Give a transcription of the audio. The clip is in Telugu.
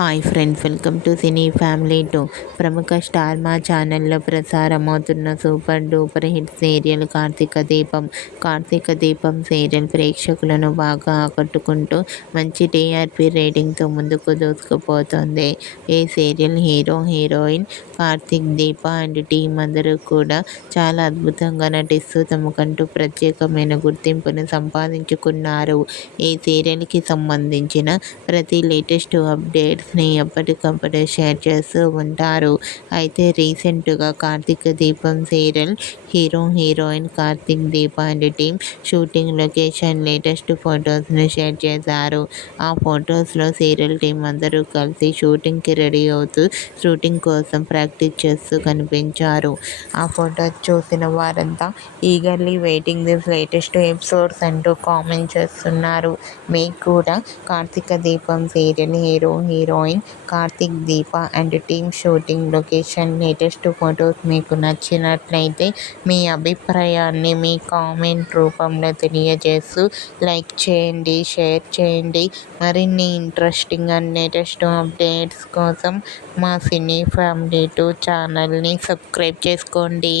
Hi friends, welcome to cine family 2. ప్రముఖ స్టార్ మా ఛానల్లో ప్రసారమవుతున్న super duper hit serial Karthika Deepam serial ప్రేక్షకులను బాగా ఆకట్టుకుంటూ మంచి టీఆర్పీ రేటింగ్తో ముందుకు దూసుకుపోతోంది. ఈ serial heroine Karthik Deepa and team అందరూ కూడా చాలా అద్భుతంగా నటిస్తూ తమకంటూ ప్రత్యేకమైన గుర్తింపును సంపాదించుకున్నారు. ఈ సీరియల్కి సంబంధించిన ప్రతి లేటెస్ట్ అప్డేట్స్ని ఎప్పటికప్పుడు షేర్ చేస్తూ ఉంటారు. అయితే రీసెంట్గా Karthika Deepam serial heroine Karthik Deepa and team shooting location latest ఫొటోస్ని షేర్ చేశారు. ఆ ఫొటోస్లో సీరియల్ టీం అందరూ కలిసి షూటింగ్కి రెడీ అవుతూ షూటింగ్ కోసం ప్రాక్టీస్ చేస్తూ కనిపించారు. ఆ ఫొటోస్ చూసిన వారంతా eagerly waiting this latest episodes అంటూ కామెంట్ చేస్తున్నారు. మీకు కూడా Karthika Deepam serial heroine Karthik Deepa and team shooting location latest photos మీకు నచ్చినట్లయితే మీ అభిప్రాయాన్ని మీ కామెంట్ రూపంలో తెలియజేస్తూ లైక్ చేయండి, షేర్ చేయండి. మరిన్ని ఇంట్రెస్టింగ్ అండ్ లేటెస్ట్ అప్డేట్స్ కోసం మా సినీ ఫ్యామిలీ 2 ఛానల్ని సబ్స్క్రైబ్ చేసుకోండి.